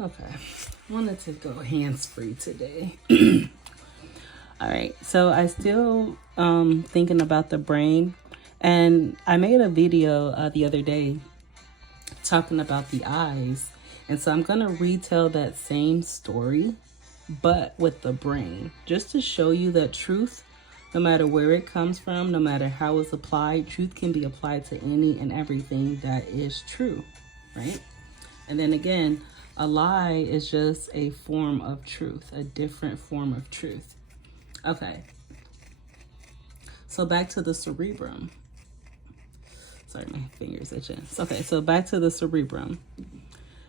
Okay, wanted to go hands-free today. All right, so I still thinking about the brain, and I made a video the other day talking about the eyes, and so I'm gonna retell that same story, but with the brain, just to show you that truth, no matter where it comes from, no matter how it's applied, truth can be applied to any and everything that is true, right? And then again, a lie is just a form of truth, a different form of truth. Okay. So back to the cerebrum. Sorry, my finger's itching. Okay, so back to the cerebrum.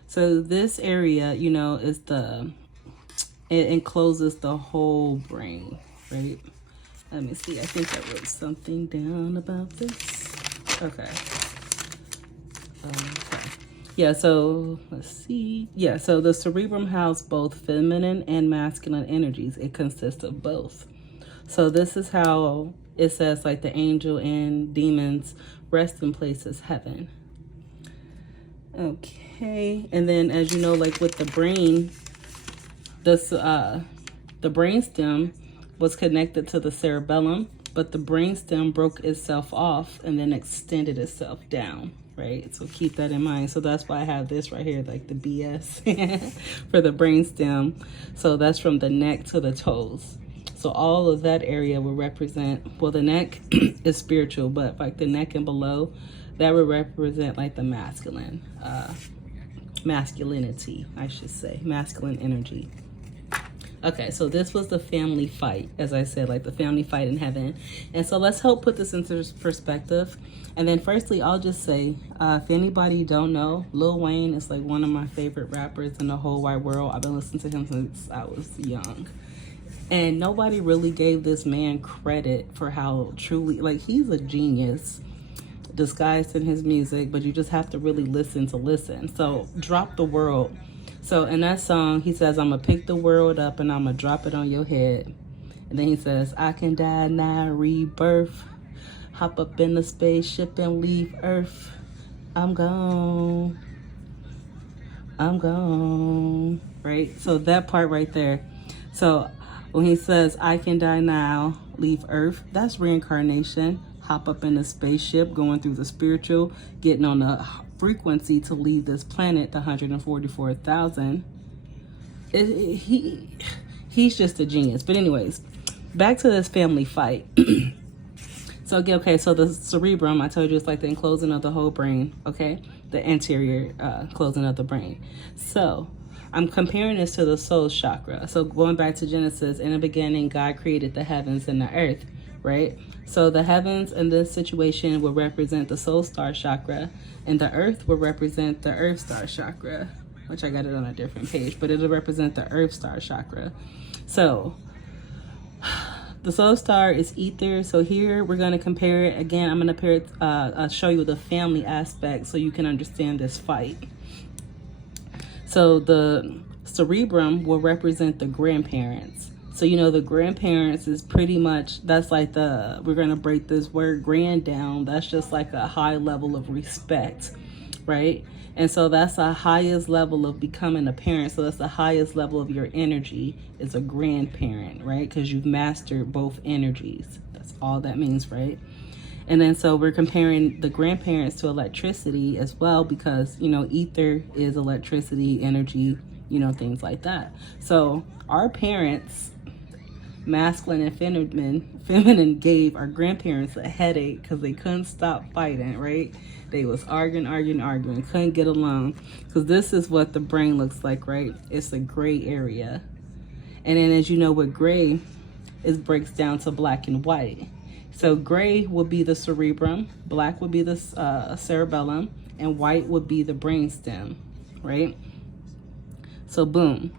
So this area, you know, is it encloses the whole brain, right? Let me see. I think I wrote something down about this. Okay. Yeah, so let's see. Yeah, so the cerebrum houses both feminine and masculine energies. It consists of both. So this is how it says, like, the angel and demons resting place is heaven. Okay, and then as you know, like with the brain, the brainstem was connected to the cerebellum, but the brainstem broke itself off and then extended itself down. Right, so keep that in mind. So that's why I have this right here, like the BS for the brainstem. So that's from the neck to the toes. So all of that area will represent, well, the neck is spiritual, but like the neck and below, that would represent like the masculinity, I should say, masculine energy. Okay, so this was the family fight, as I said, like the family fight in heaven. And so let's help put this into perspective. And then firstly, I'll just say, if anybody don't know, Lil Wayne is like one of my favorite rappers in the whole wide world. I've been listening to him since I was young. And nobody really gave this man credit for how truly, like, he's a genius disguised in his music, but you just have to really listen to listen. So Drop the World. So in that song, he says, I'm going to pick the world up and I'm going to drop it on your head. And then he says, I can die now, rebirth. Hop up in the spaceship and leave Earth. I'm gone. I'm gone. Right? So that part right there. So when he says, I can die now, leave Earth, that's reincarnation. Hop up in the spaceship, going through the spiritual, getting on the frequency to leave this planet, the 144,000. He's just a genius. But anyways, back to this family fight. So, okay, so the cerebrum, I told you, it's like the enclosing of the whole brain, okay? The anterior closing of the brain. So I'm comparing this to the soul chakra. So going back to Genesis, in the beginning, God created the heavens and the earth, right? So the heavens in this situation will represent the soul star chakra, and the earth will represent the earth star chakra, which I got it on a different page, but it'll represent the earth star chakra. So the soul star is ether. So here we're going to compare it. Again, I'm going to show you the family aspect so you can understand this fight. So the cerebrum will represent the grandparents. So, you know, the grandparents is pretty much, that's like we're going to break this word grand down. That's just like a high level of respect, right? And so that's the highest level of becoming a parent. So that's the highest level of your energy is a grandparent, right? Because you've mastered both energies. That's all that means, right? And then so we're comparing the grandparents to electricity as well, because, you know, ether is electricity, energy, you know, things like that. So our parents, masculine and feminine, gave our grandparents a headache because they couldn't stop fighting, right? They was arguing, couldn't get along. Because this is what the brain looks like, right? It's a gray area. And then, as you know, with gray, it breaks down to black and white. So gray would be the cerebrum, black would be the cerebellum, and white would be the brainstem, right? So boom.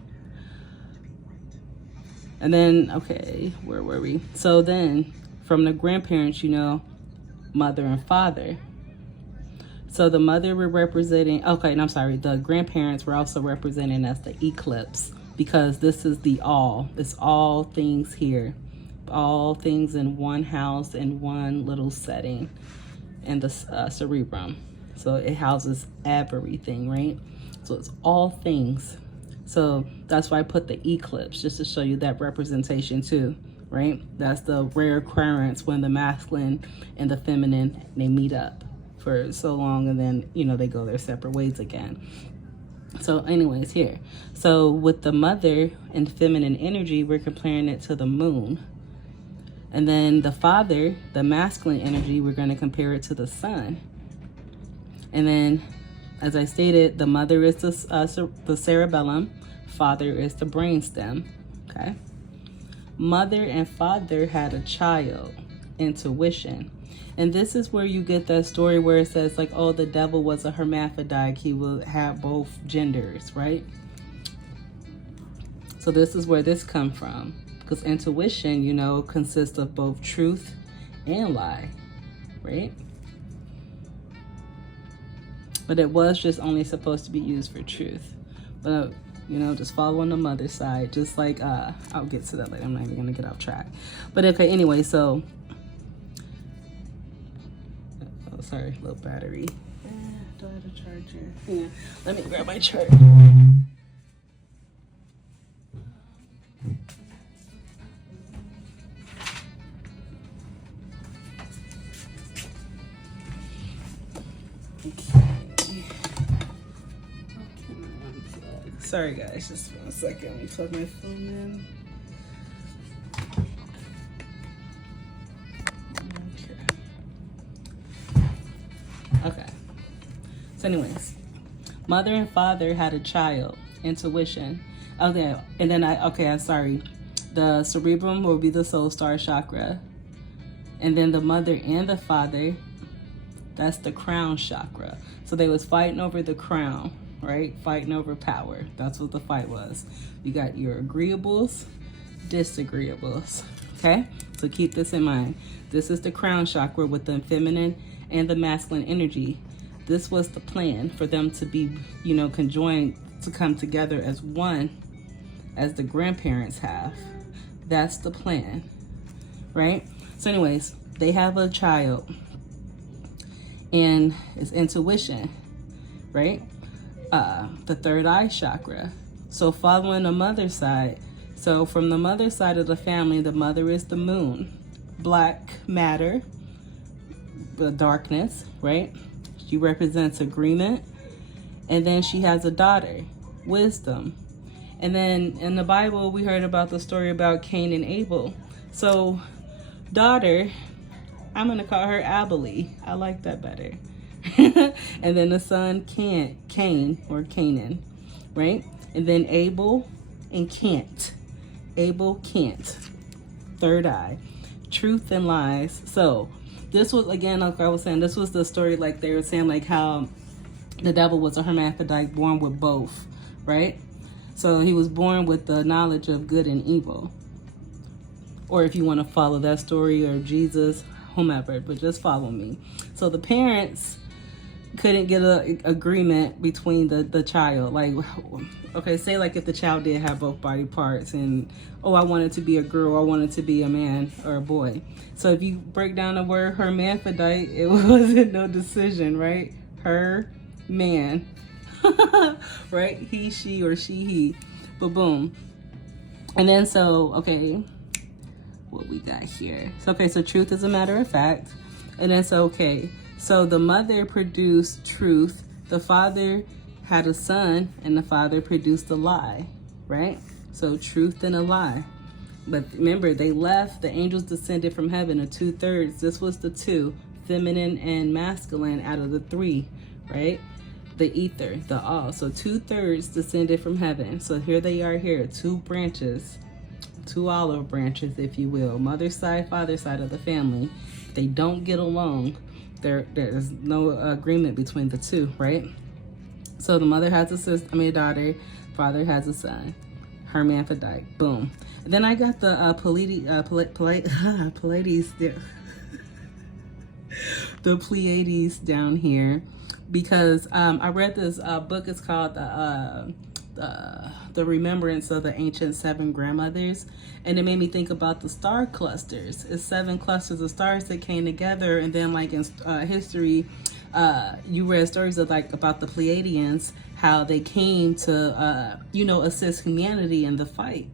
And then, okay, where were we? So then, from the grandparents, you know, mother and father. So the mother were representing, okay, and I'm sorry, the grandparents were also representing as the eclipse, because this is the all. It's all things here. All things in one house, in one little setting, in the cerebrum. So it houses everything, right? So it's all things. So that's why I put the eclipse, just to show you that representation too, right? That's the rare occurrence when the masculine and the feminine, they meet up for so long, and then, you know, they go their separate ways again. So anyways, here. So with the mother and feminine energy, we're comparing it to the moon. And then the father, the masculine energy, we're going to compare it to the sun. And then, as I stated, the mother is the cerebellum, father is the brainstem, okay? Mother and father had a child, intuition. And this is where you get that story where it says, like, oh, the devil was a hermaphrodite. He will have both genders, right? So this is where this comes from. Because intuition, you know, consists of both truth and lie, right? But it was just only supposed to be used for truth. But, you know, just follow on the mother's side. Just like, I'll get to that later. I'm not even going to get off track. But okay, anyway, so. Oh, sorry, low battery. Do I have a charger? Yeah, let me grab my charger. Sorry guys, just 1 second. Let me plug my phone in. Okay. So anyways, mother and father had a child, intuition. Okay, and then I'm sorry. The cerebrum will be the soul star chakra. And then the mother and the father, that's the crown chakra. So they was fighting over the crown, right? Fighting over power. That's what the fight was. You got your agreeables, disagreeables, okay? So keep this in mind. This is the crown chakra with the feminine and the masculine energy. This was the plan for them to be, you know, conjoined, to come together as one, as the grandparents have. That's the plan, right? So anyways, they have a child, and it's intuition, right? The third eye chakra. So following the mother's side. So from the mother's side of the family, the mother is the moon, black matter, the darkness, right? She represents agreement. And then she has a daughter, wisdom. And then in the Bible, we heard about the story about Cain and Abel. So daughter, I'm going to call her Abilee. I like that better. And then the son, Cain or Canaan, right? And then Abel and Kent. Abel, Kent. Third eye. Truth and lies. So this was, again, like I was saying, this was the story, like they were saying, like how the devil was a hermaphrodite born with both, right? So he was born with the knowledge of good and evil. Or if you want to follow that story, or Jesus, whomever, but just follow me. So the parents couldn't get an agreement between the child. Like, okay, say like if the child did have both body parts and, oh, I wanted to be a girl, I wanted to be a man or a boy. So if you break down the word hermaphrodite, it wasn't no decision, right? Her, man, right? He, she, or she, he. But boom. And then so, okay, what we got here. So, okay, so truth is a matter of fact. And then so, okay, so the mother produced truth. The father had a son, and the father produced a lie, right? So truth and a lie. But remember, they left, the angels descended from heaven, a 2/3. This was the two, feminine and masculine out of the three, right? The ether, the all. So 2/3 descended from heaven. So here they are here, two branches, two olive branches, if you will. Mother's side, father's side of the family. They don't get along. There's no agreement between the two, right? So the mother has a sister, a daughter, father has a son. Hermaphrodite, boom. And then I got the Pleiades, the Pleiades down here, because I read this book. It's called the Remembrance of the Ancient Seven Grandmothers, and it made me think about the star clusters. It's 7 clusters of stars that came together, and then like in history, you read stories of like about the Pleiadians, how they came to, assist humanity in the fight.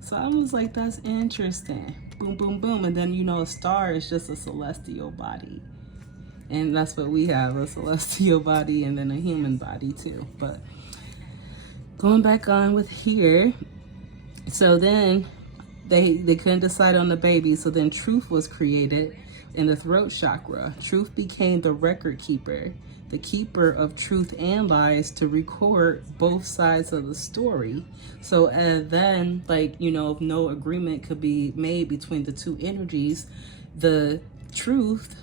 So I was like, that's interesting. Boom, boom, boom. And then, a star is just a celestial body. And that's what we have, a celestial body and then a human body too. But going back on with here. So then they couldn't decide on the baby. So then truth was created in the throat chakra. Truth became the record keeper, the keeper of truth and lies, to record both sides of the story. So and then, if no agreement could be made between the two energies, the truth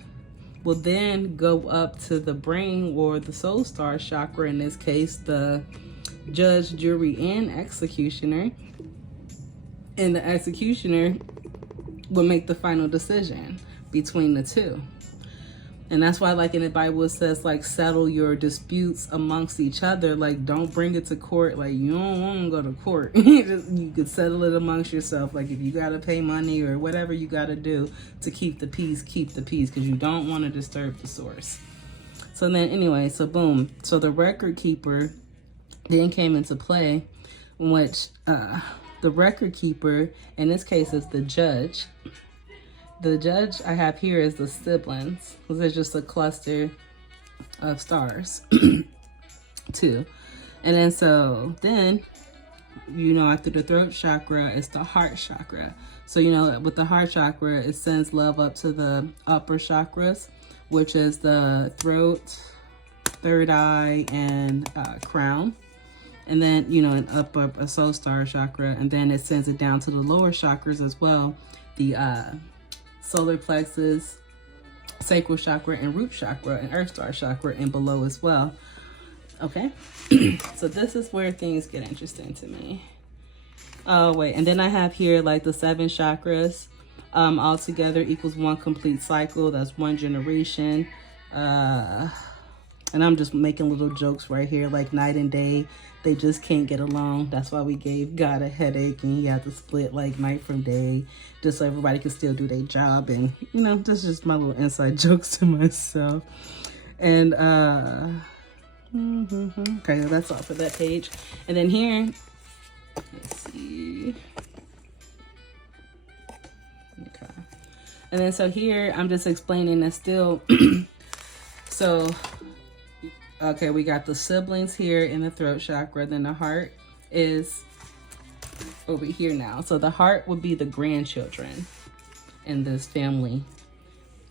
will then go up to the brain or the soul star chakra, in this case, the judge, jury, and executioner. And the executioner will make the final decision between the two. And that's why, in the Bible, it says, settle your disputes amongst each other. Don't bring it to court. You don't want to go to court. You could settle it amongst yourself. If you got to pay money or whatever you got to do to keep the peace, because you don't want to disturb the source. So then anyway, so boom. So the record keeper then came into play, in which the record keeper, in this case, is the judge. The judge I have here is the siblings, because it's just a cluster of stars, too. And then after the throat chakra, it's the heart chakra. So, with the heart chakra, it sends love up to the upper chakras, which is the throat, third eye, and crown. And then, an up a soul star chakra, and then it sends it down to the lower chakras as well, the solar plexus, sacral chakra, and root chakra, and earth star chakra, and below as well. Okay, so this is where things get interesting to me. Oh wait, and then I have here the 7 chakras all together equals one complete cycle. That's one generation. And I'm just making little jokes right here, night and day. They just can't get along. That's why we gave God a headache, and he had to split night from day, just so everybody can still do their job. And this is just my little inside jokes to myself. And okay, that's all for that page. And then here, let's see. Okay, and then so here I'm just explaining that still. So. Okay, we got the siblings here in the throat chakra. Then the heart is over here now. So the heart would be the grandchildren in this family,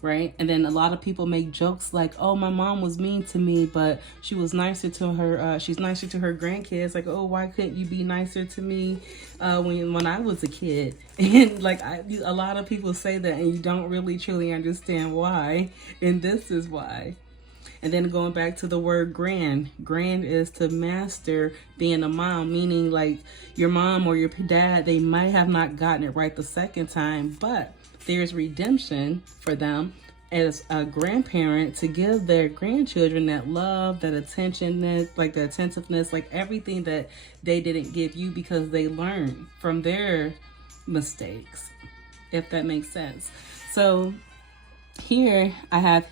right? And then a lot of people make jokes oh, my mom was mean to me, but she was nicer to her. She's nicer to her grandkids. Oh, why couldn't you be nicer to me when I was a kid? And a lot of people say that, and you don't really truly understand why. And this is why. And then going back to the word grand is to master being a mom, meaning your mom or your dad, they might have not gotten it right the second time, but there's redemption for them as a grandparent to give their grandchildren that love, that attention, the attentiveness, everything that they didn't give you because they learned from their mistakes, if that makes sense. So here I have,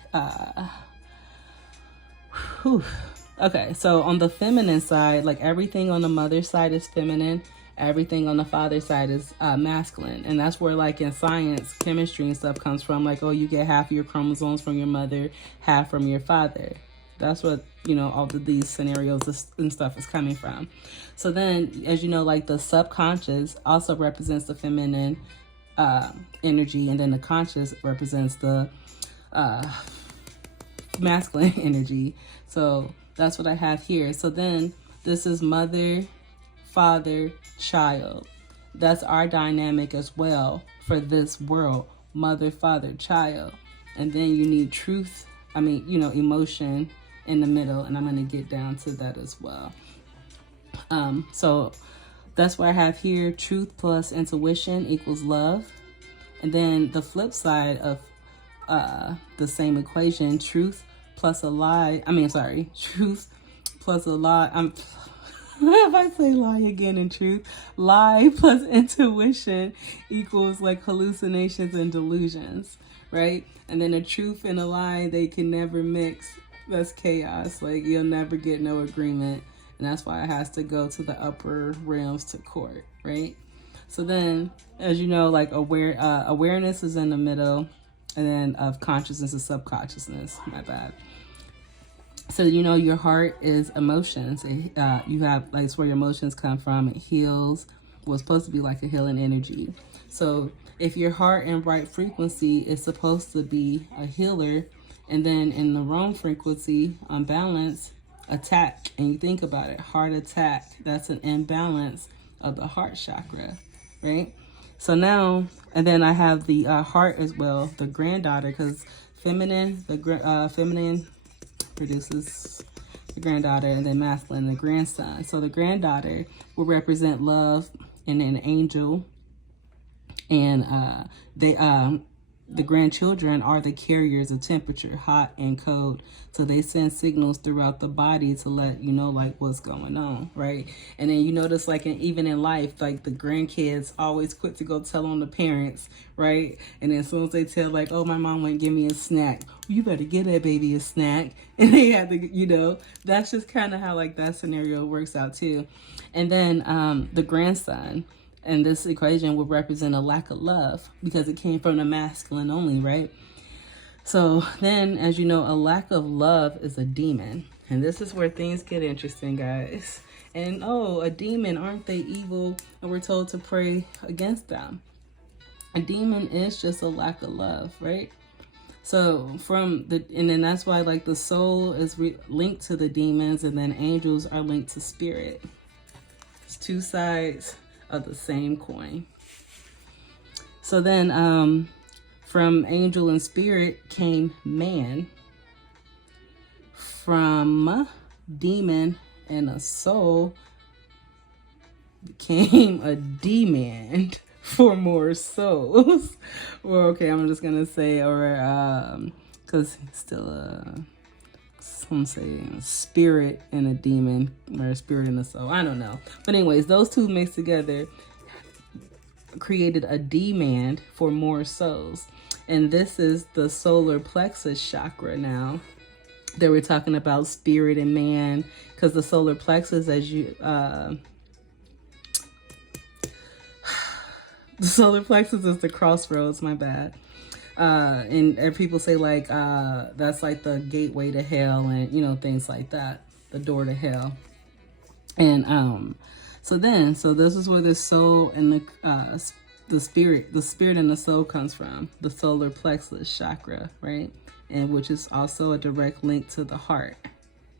okay, so on the feminine side, everything on the mother's side is feminine, everything on the father's side is masculine. And that's where in science, chemistry and stuff comes from. Oh, you get half of your chromosomes from your mother, half from your father. That's what, all of these scenarios and stuff is coming from. So then, as you know, the subconscious also represents the feminine energy, and then the conscious represents the masculine energy. So that's what I have here. So then this is mother, father, child. That's our dynamic as well for this world. Mother, father, child. And then you need truth, emotion in the middle. And I'm going to get down to that as well. So that's what I have here. Truth plus intuition equals love. And then the flip side of the same equation, truth plus a lie. Truth plus a lie. If I say lie again in truth, lie plus intuition equals hallucinations and delusions, right? And then a truth and a lie, they can never mix. That's chaos. You'll never get no agreement. And that's why it has to go to the upper realms to court, right? So then, as you know, like awareness is in the middle, and then of consciousness is subconsciousness. My bad. So, you know, your heart is emotions. You have, like, it's where your emotions come from. It heals. Well, it's supposed to be like a healing energy. So if your heart in right frequency is supposed to be a healer, and then in the wrong frequency, unbalance, attack. And you think about it, heart attack, that's an imbalance of the heart chakra, right? So now, and then I have the heart as well, the granddaughter, because feminine produces the granddaughter, and then masculine, the grandson. So the granddaughter will represent love and an angel, and the grandchildren are the carriers of temperature, hot and cold. So they send signals throughout the body to let you know, like, what's going on, right? And then you notice, like, even in life, like, the grandkids always quick to go tell on the parents, right? And then as soon as they tell, like, oh, my mom wouldn't give me a snack, you better get that baby a snack. And they have to, you know, that's just kind of how, like, that scenario works out too. And then the grandson, and this equation would represent a lack of love because it came from the masculine only, right? So then, as you know, a lack of love is a demon. And this is where things get interesting, guys. And oh, a demon, aren't they evil? And we're told to pray against them. A demon is just a lack of love, right? So and then that's why, like, the soul is linked to the demons, and then angels are linked to spirit. It's two sides of the same coin. So then from angel and spirit came man. From demon and a soul became a demand for more souls. Well, okay, I'm just gonna say, or because still I'm saying spirit and a demon, or a spirit and a soul. I don't know. But anyways, those two mixed together created a demand for more souls. And this is the solar plexus chakra now. That we're talking about spirit and man, because the solar plexus, as you the solar plexus is the crossroads, my bad. And people say, like, that's like the gateway to hell, and, you know, things like that, the door to hell. And so this is where the soul and the spirit and the soul comes from, the solar plexus chakra, right? And which is also a direct link to the heart.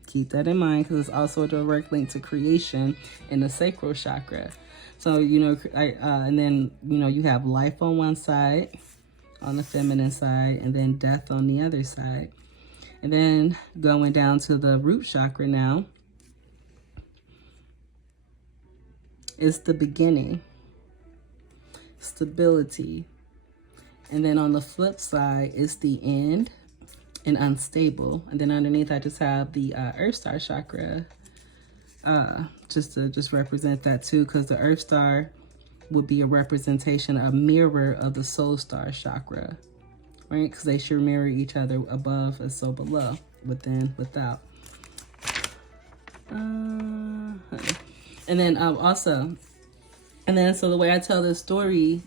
Keep that in mind, because it's also a direct link to creation in the sacral chakra. So, you know, and then, you know, you have life on one side, on the feminine side, and then death on the other side. And then going down to the root chakra now, it's the beginning, stability. And then on the flip side, it's the end and unstable. And then underneath, I just have the Earth Star chakra, just to represent that too, because the Earth Star would be a representation, a mirror of the Soul Star chakra, right? Because they should mirror each other, above and so below, within, without. And then also, and then so the way I tell this story,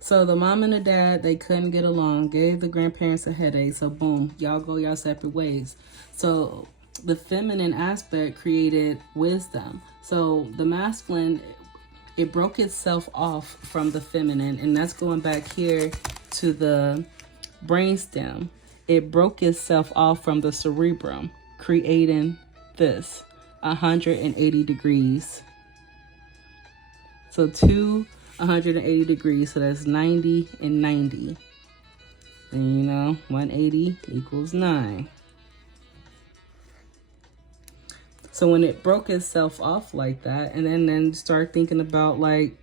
so the mom and the dad, they couldn't get along, gave the grandparents a headache. So boom, y'all go y'all separate ways. So the feminine aspect created wisdom. So the masculine, it broke itself off from the feminine. And that's going back here to the brainstem. It broke itself off from the cerebrum, creating this 180 degrees. So 180 degrees, so that's 90 and 90. And you know, 180 equals 9. So when it broke itself off like that, and then start thinking about, like,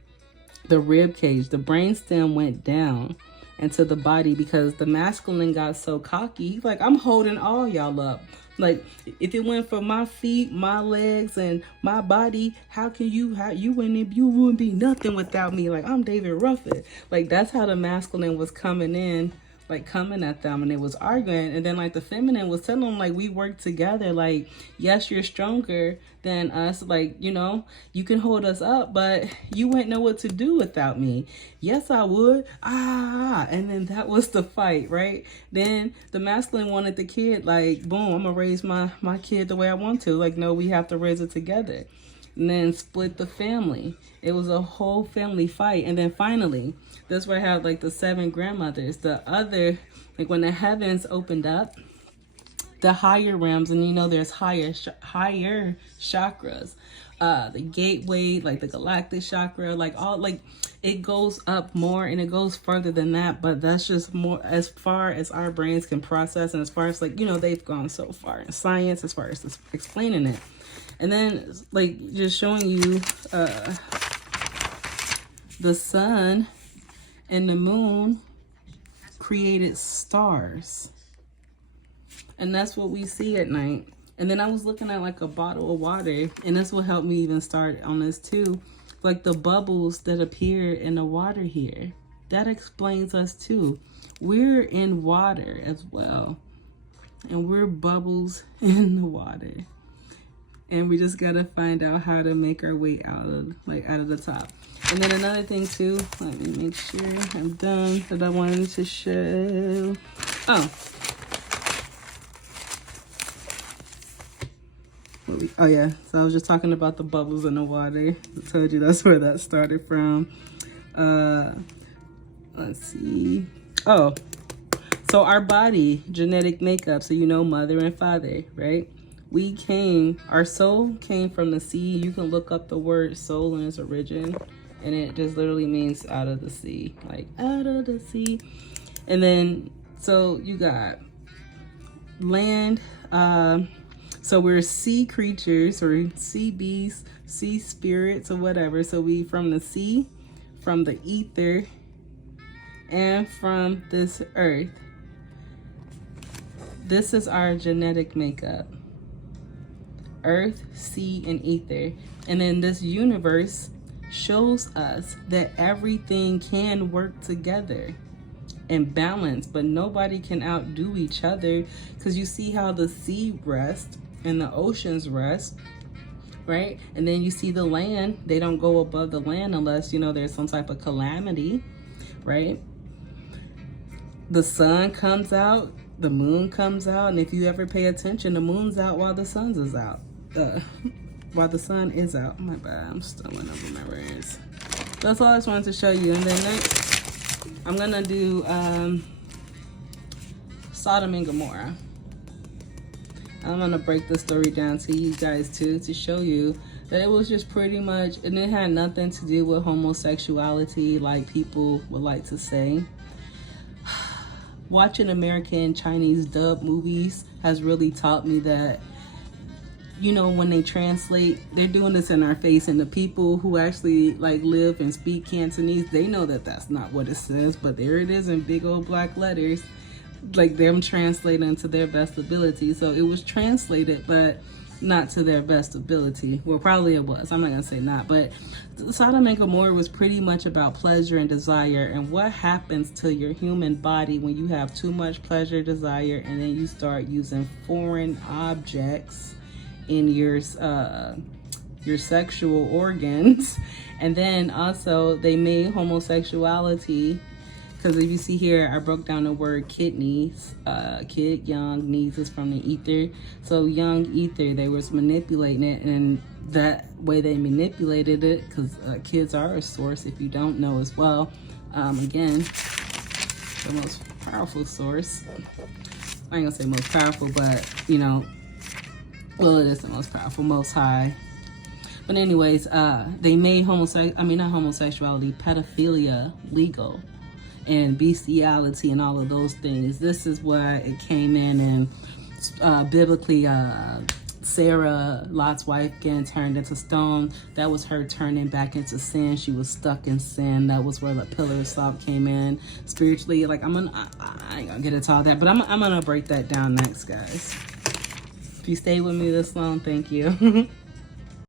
the rib cage, the brainstem went down into the body because the masculine got so cocky. He's like, I'm holding all y'all up. Like, if it went for my feet, my legs, and my body, you wouldn't be nothing without me. Like, I'm David Ruffin. Like, that's how the masculine was coming in, like coming at them, and they was arguing. And then like the feminine was telling them, like, we work together. Like, yes, you're stronger than us. Like, you know, you can hold us up, but you wouldn't know what to do without me. Yes, I would. And then that was the fight, right? Then the masculine wanted the kid, like, boom, I'm gonna raise my kid the way I want to. Like, no, we have to raise it together. And then split the family. It was a whole family fight. And then finally, that's where I have like the 7 grandmothers. The other, like when the heavens opened up, the higher realms, and you know there's higher chakras. The gateway, like the galactic chakra, like all, like it goes up more and it goes further than that. But that's just more as far as our brains can process, and as far as, like, you know, they've gone so far in science as far as this, explaining it. And then like just showing you the sun and the moon created stars. And that's what we see at night. And then I was looking at like a bottle of water, and this will help me even start on this too. Like the bubbles that appear in the water here, that explains us too. We're in water as well. And we're bubbles in the water. And we just gotta find out how to make our way out of the top. And then another thing too, let me make sure I'm done, that I wanted to show. Oh yeah, so I was just talking about the bubbles in the water. I told you that's where that started from. Let's see. Oh, so our body, genetic makeup, so you know, mother and father, right? Our soul came from the sea. You can look up the word soul in its origin, and it just literally means out of the sea, like out of the sea. And then, so you got land. So we're sea creatures or sea beasts, sea spirits or whatever. So we from the sea, from the ether, and from this earth. This is our genetic makeup. Earth, sea, and ether. And then this universe shows us that everything can work together and balance, but nobody can outdo each other, because you see how the sea rests and the oceans rest, right? And then you see the land, they don't go above the land unless, you know, there's some type of calamity, right? The sun comes out, the moon comes out, and if you ever pay attention, the moon's out while the sun is out. While the sun is out. My bad, I'm stumbling over my words. That's all I just wanted to show you. And then next, I'm gonna do Sodom and Gomorrah. I'm gonna break the story down to you guys too, to show you that it was just pretty much, and it had nothing to do with homosexuality like people would like to say. Watching American Chinese dub movies has really taught me that, you know, when they translate, they're doing this in our face, and the people who actually like live and speak Cantonese, they know that that's not what it says, but there it is in big old black letters, like them translating to their best ability. So it was translated, but not to their best ability. Well, probably it was. I'm not gonna say not, but Sodom and Gomorrah was pretty much about pleasure and desire, and what happens to your human body when you have too much pleasure, desire, and then you start using foreign objects in your sexual organs. And then also they made homosexuality, because if you see here, I broke down the word kidneys. Kid, young, needs is from the ether. So young ether, they was manipulating it, and that way they manipulated it, because kids are a source, if you don't know as well. Again, the most powerful source. I ain't gonna say most powerful, but you know, well, it is the most powerful, most high. But anyways, they made pedophilia legal, and bestiality and all of those things. This is why it came in, and biblically, Sarah, Lot's wife, getting turned into stone, that was her turning back into sin. She was stuck in sin. That was where the pillar of salt came in spiritually. Like, I ain't gonna get into all that, but I'm gonna break that down next, guys. If you stay with me this long, thank you.